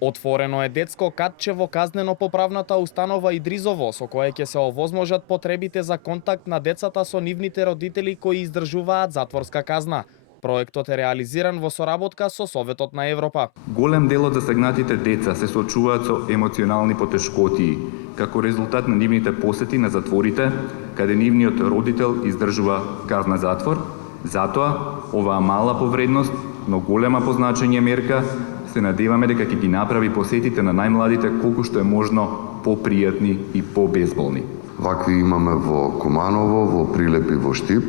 Отворено е детско катче во казнено-поправната установа Идризово, со кое ќе се овозможат потребите за контакт на децата со нивните родители кои издржуваат затворска казна. Проектот е реализиран во соработка со Советот на Европа. Голем дел од засегнатите деца се соочуваат со емоционални потешкотии, како резултат на нивните посети на затворите, каде нивниот родител издржува казна затвор. Затоа, оваа мала по вредност, но голема по значење мерка, се надеваме дека ќе ги направи посетите на најмладите колку што е можно попријатни и побезболни. Вакви имаме во Куманово, во Прилеп и во Штип,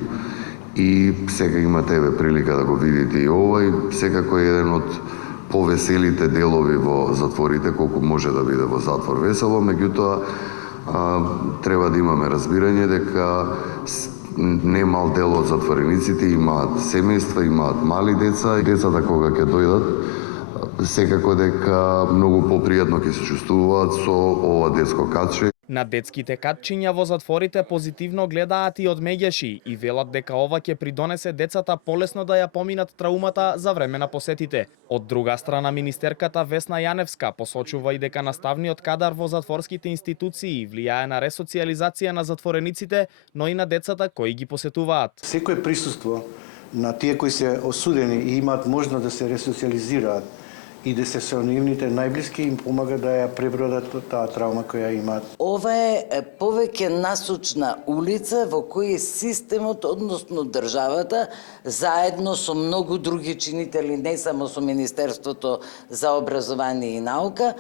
и сега имате прилика да го видите и овој, секако е еден од повеселите делови во затворите, колку може да биде во затвор весело, меѓутоа треба да имаме разбирање дека немал дел од затворениците имаат семејства, имаат мали деца и децата кога ќе дојдат секако дека многу попријатно ќе се чувствуваат со ова детско катче. На детските катчиња во затворите позитивно гледаат и од меѓаши и велат дека ова ќе придонесе децата полесно да ја поминат траумата за време на посетите. Од друга страна, министерката Весна Јаневска посочува и дека наставниот кадар во затворските институции влијае на ресоциализација на затворениците, но и на децата кои ги посетуваат. Секое присуство на тие кои се осудени и имаат можност да се ресоциализираат и да се со нивните најблиски им помага да ја пребродат таа травма која имаат. Ова е повеќе насочна улица во која системот, односно државата, заедно со многу други чинители, не само со Министерството за образование и наука,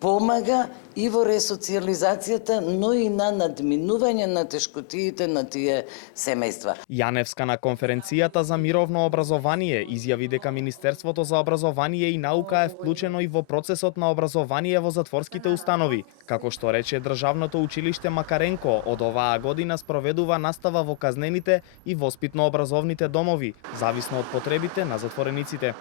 помага и во ресоциализацијата, но и на надминување на тешкотиите на тие семејства. Јаневска на конференцијата за мировно образование изјави дека Министерството за образование и наука е вклучено и во процесот на образование во затворските установи. Како што рече Државното училиште Макаренко, од оваа година спроведува настава во казнените и воспитно-образовните домови, зависно од потребите на затворениците.